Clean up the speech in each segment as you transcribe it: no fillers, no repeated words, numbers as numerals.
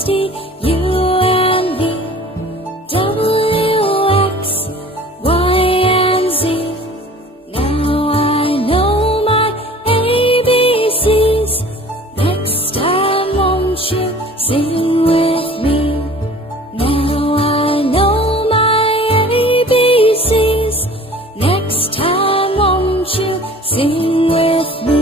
S, T, U, and V, W, X, Y, and Z. Now I know my ABCs. Next time, won't you sing with me? Now I know my ABCs. Next time, won't you sing with me?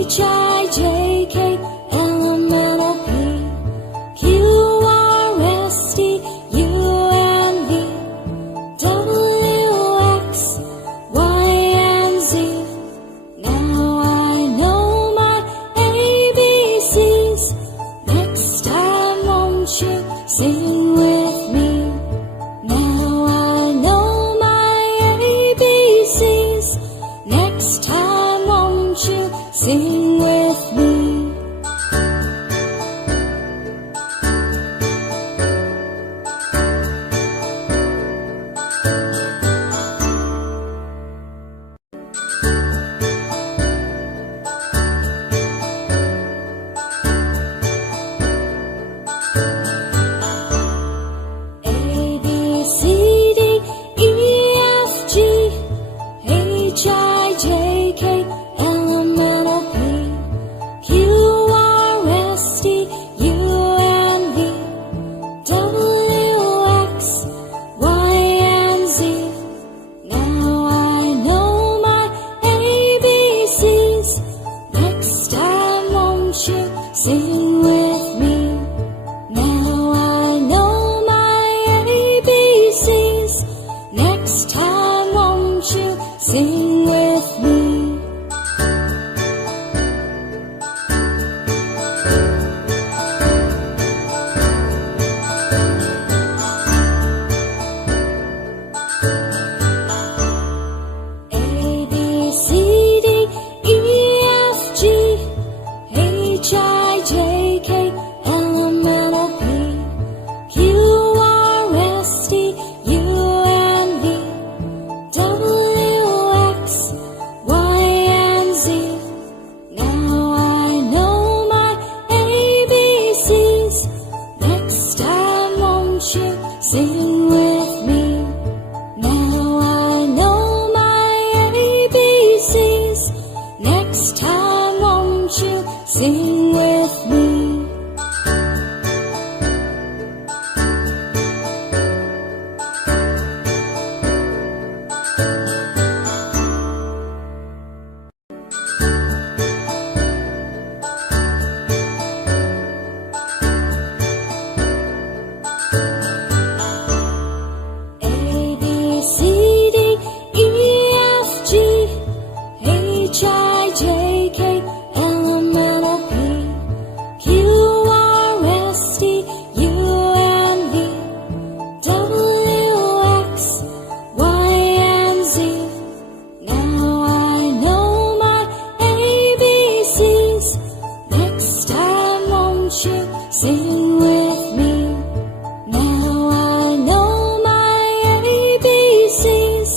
Sing with me. Now I know my ABCs. Next time, won't you sing with me? Sing with me. Now I know my ABCs. Next time, won't you sing with me? A, B, C, D, E, F, G, H, I, J, K, L, M, N, O, P, Q, R, S, T, U, and V, W, X, Y, and Z. Now I know my ABCs. Next time, won't you sing with me? Now I know my ABCs. Next time, won't you sing with me? A, B, C, D, E, F, G, H, I, J, K, L, M, N, O, P, Q, R, S, T, U, and V, W, X, Y, and Z. Now I know my ABCs. Next time, won't you sing with me? Now I know my ABCs.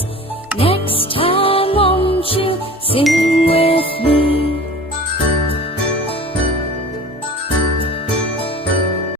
Next time, won't you sing